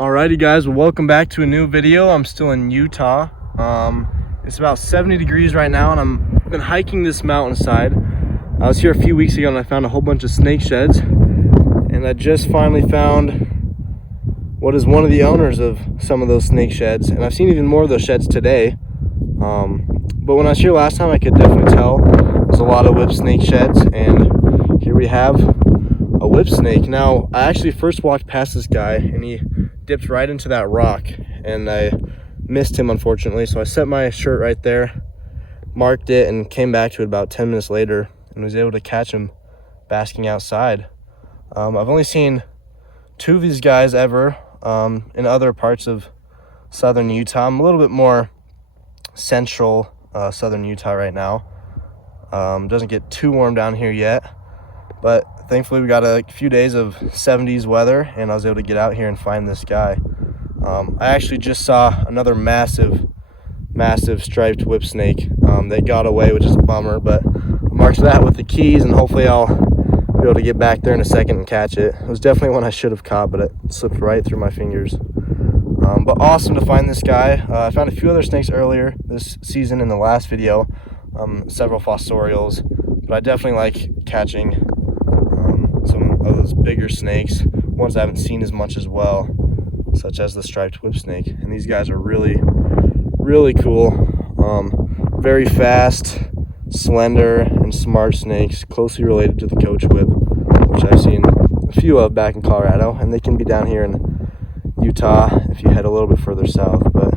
Alrighty guys, well, welcome back to a new video. I'm still in Utah. It's about 70 degrees right now and I've been hiking this mountainside. I was here a few weeks ago and I found a whole bunch of snake sheds, and I just finally found what is one of the owners of some of those snake sheds, and I've seen even more of those sheds today. But when I was here last time, I could definitely tell there's a lot of whip snake sheds, and here we have a whip snake. Now, I actually first walked past this guy and he dipped right into that rock, and I missed him unfortunately, so I set my shirt right there, marked it, and came back to it about 10 minutes later and was able to catch him basking outside. I've only seen two of these guys ever in other parts of southern Utah. I'm a little bit more central southern Utah right now. Doesn't get too warm down here yet, but thankfully we got a few days of 70s weather and I was able to get out here and find this guy. I actually just saw another massive striped whip snake. They got away, which is a bummer, but I marked that with the keys and hopefully I'll be able to get back there in a second and catch it. It was definitely one I should have caught, but it slipped right through my fingers. But awesome to find this guy. I found a few other snakes earlier this season in the last video, several fossorials, but I definitely like catching some of those bigger snakes, ones I haven't seen as much as well, such as the striped whip snake. And these guys are really cool. Very fast, slender, and smart snakes, closely related to the coach whip, which I've seen a few of back in Colorado, and they can be down here in Utah if you head a little bit further south. But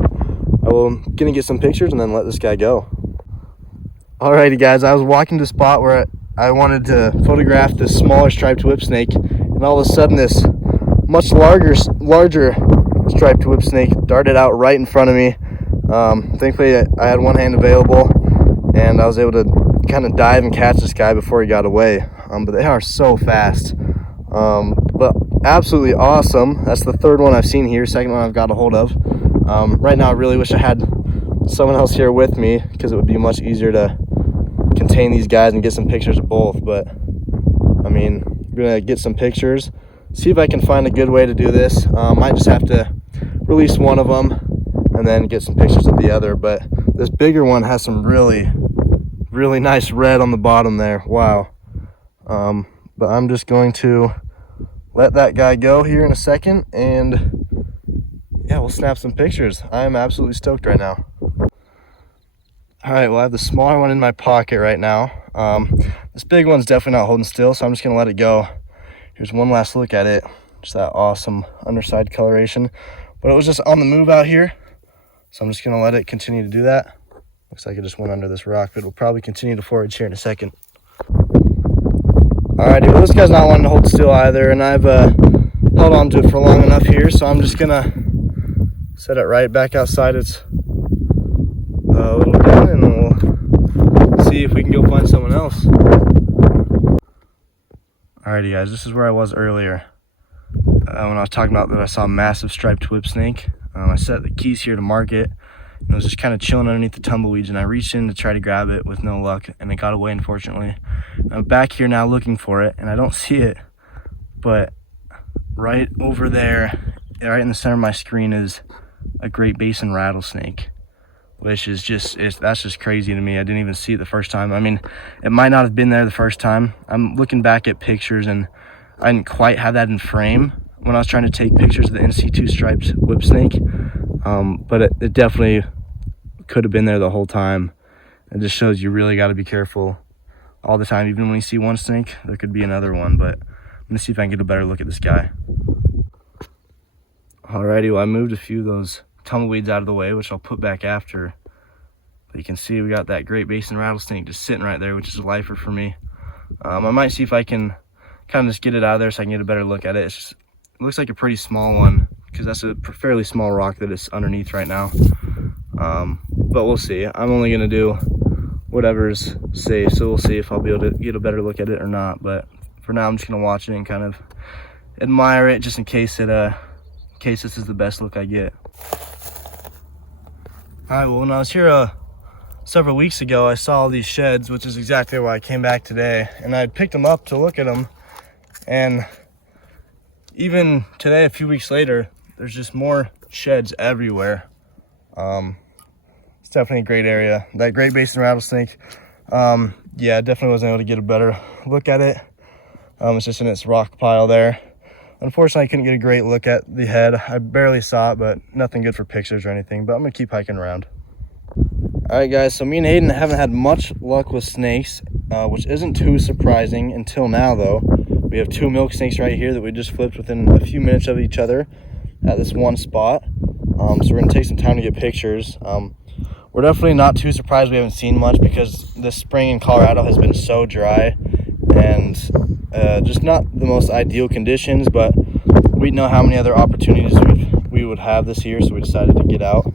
I'm gonna get some pictures and then let this guy go. Alrighty guys, I was walking to a spot where I wanted to photograph this smaller striped whip snake, and all of a sudden this much larger striped whip snake darted out right in front of me. Thankfully I had one hand available and I was able to kind of dive and catch this guy before he got away. But they are so fast. But absolutely awesome. That's the third one I've seen here, second one I've got a hold of. Right now I really wish I had someone else here with me because it would be much easier to contain these guys and get some pictures of both. But I mean, I'm gonna get some pictures, see if I can find a good way to do this. Might just have to release one of them and then get some pictures of the other. But this bigger one has some really nice red on the bottom there. Wow. But I'm just going to let that guy go here in a second, and yeah, we'll snap some pictures. I am absolutely stoked right now. All right, well, I have the smaller one in my pocket right now. This big one's definitely not holding still, so I'm just gonna let it go. Here's one last look at it. Just that awesome underside coloration, but it was just on the move out here, so I'm just gonna let it continue to do that. Looks like it just went under this rock, but it'll probably continue to forage here in a second. Alrighty, well, this guy's not wanting to hold still either, and I've held on to it for long enough here, so I'm just gonna set it right back outside its little den, and we'll see if we can go find someone else. Alrighty guys, this is where I was earlier when I was talking about that I saw a massive striped whip snake. I set the keys here to mark it, and it was just kind of chilling underneath the tumbleweeds, and I reached in to try to grab it with no luck, and it got away, unfortunately. I'm back here now looking for it, and I don't see it, but right over there, right in the center of my screen, is a Great Basin rattlesnake, which is that's just crazy to me. I didn't even see it the first time. I mean, it might not have been there the first time. I'm looking back at pictures, and I didn't quite have that in frame when I was trying to take pictures of the NC2 striped whip snake. But it definitely could have been there the whole time. It just shows you really got to be careful all the time. Even when you see one snake, there could be another one. But I'm gonna see if I can get a better look at this guy. Alrighty, well, I moved a few of those tumbleweeds out of the way, which I'll put back after. But you can see we got that Great Basin rattlesnake just sitting right there, which is a lifer for me. I might see if I can kind of just get it out of there so I can get a better look at it. It looks like a pretty small one, because that's a fairly small rock that is underneath right now. But we'll see. I'm only gonna do whatever's safe, so we'll see if I'll be able to get a better look at it or not. But for now, I'm just gonna watch it and kind of admire it, just in case this is the best look I get. All right, well, when I was here several weeks ago, I saw all these sheds, which is exactly why I came back today, and I had picked them up to look at them. And even today, a few weeks later, there's just more sheds everywhere. It's definitely a great area. That Great Basin rattlesnake, yeah, definitely wasn't able to get a better look at it. It's just in its rock pile there. Unfortunately, I couldn't get a great look at the head. I barely saw it, but nothing good for pictures or anything, but I'm gonna keep hiking around. All right, guys, so me and Hayden haven't had much luck with snakes, which isn't too surprising until now, though. We have two milk snakes right here that we just flipped within a few minutes of each other at this one spot. So we're gonna take some time to get pictures. We're definitely not too surprised we haven't seen much because this spring in Colorado has been so dry and just not the most ideal conditions, but we know how many other opportunities we would have this year, so we decided to get out.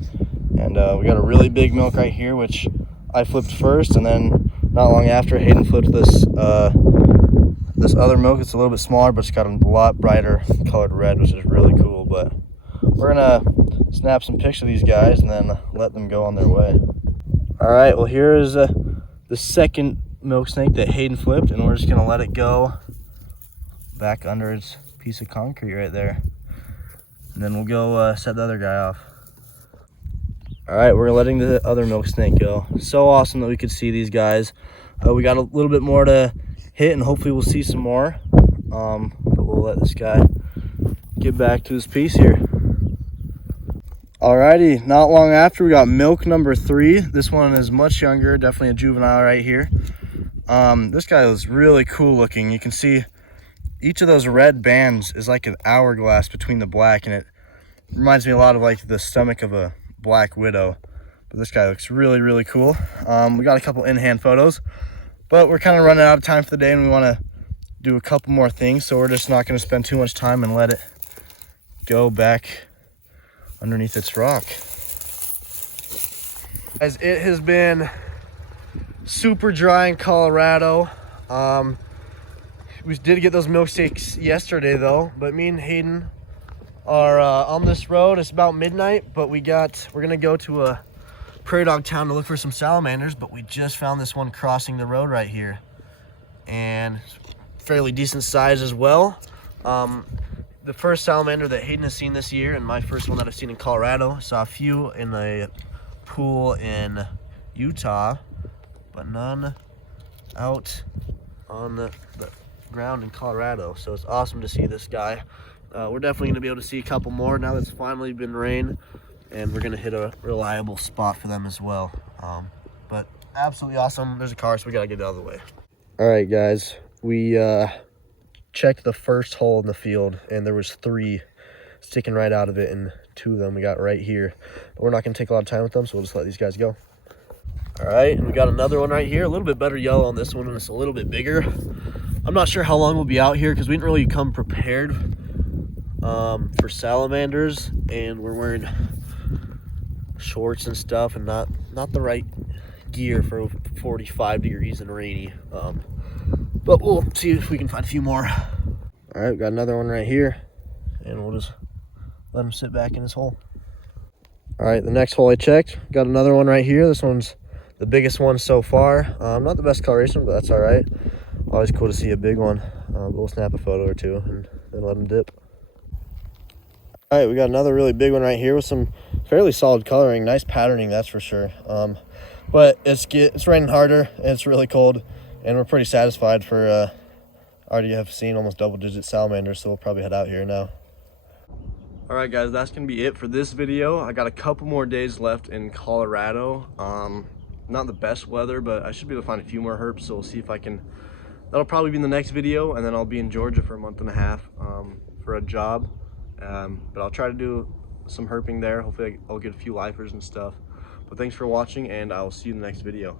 And we got a really big milk right here, which I flipped first, and then not long after, Hayden flipped this this other milk. It's a little bit smaller, but it's got a lot brighter colored red, which is really cool. But we're gonna snap some pics of these guys and then let them go on their way. All right, well, here is the second milk snake that Hayden flipped, and we're just gonna let it go back under its piece of concrete right there, and then we'll go set the other guy off. All right, we're letting the other milk snake go. So awesome that we could see these guys. We got a little bit more to hit, and hopefully we'll see some more. But we'll let this guy get back to his piece here. Alrighty, not long after, we got milk number 3. This one is much younger, definitely a juvenile right here. This guy was really cool looking. You can see each of those red bands is like an hourglass between the black, and it reminds me a lot of like the stomach of a black widow. But this guy looks really, really cool. We got a couple in-hand photos, but we're kind of running out of time for the day, and we want to do a couple more things, so we're just not going to spend too much time and let it go back underneath its rock. As it has been super dry in Colorado. We did get those milkshakes yesterday though, but me and Hayden are on this road. It's about midnight, but we're gonna go to a prairie dog town to look for some salamanders, but we just found this one crossing the road right here, and fairly decent size as well. The first salamander that Hayden has seen this year, and my first one that I've seen in Colorado. I saw a few in a pool in Utah, but none out on the ground in Colorado. So it's awesome to see this guy. We're definitely gonna be able to see a couple more now that it's finally been rain, and we're gonna hit a reliable spot for them as well. But absolutely awesome. There's a car, so we gotta get it out of the way. All right, guys, we checked the first hole in the field, and there was 3 sticking right out of it, and 2 of them we got right here. But we're not gonna take a lot of time with them, so we'll just let these guys go. All right, and we got another one right here, a little bit better yellow on this one, and it's a little bit bigger. I'm not sure how long we'll be out here because we didn't really come prepared for salamanders, and we're wearing shorts and stuff, and not the right gear for 45 degrees and rainy. But we'll see if we can find a few more. All right, we got another one right here, and we'll just let him sit back in his hole. All right, the next hole I checked, got another one right here. This one's the biggest one so far. Not the best coloration, but that's all right. Always cool to see a big one. We'll snap a photo or 2 and then let them dip. All right, we got another really big one right here with some fairly solid coloring, nice patterning, that's for sure. But it's raining harder, and it's really cold, and we're pretty satisfied for already have seen almost double-digit salamanders, so we'll probably head out here now. All right, guys, that's gonna be it for this video. I got a couple more days left in Colorado. Not the best weather, but I should be able to find a few more herps, so we'll see if I can. That'll probably be in the next video, and then I'll be in Georgia for a month and a half for a job. But I'll try to do some herping there. Hopefully I'll get a few lifers and stuff. But thanks for watching, and I'll see you in the next video.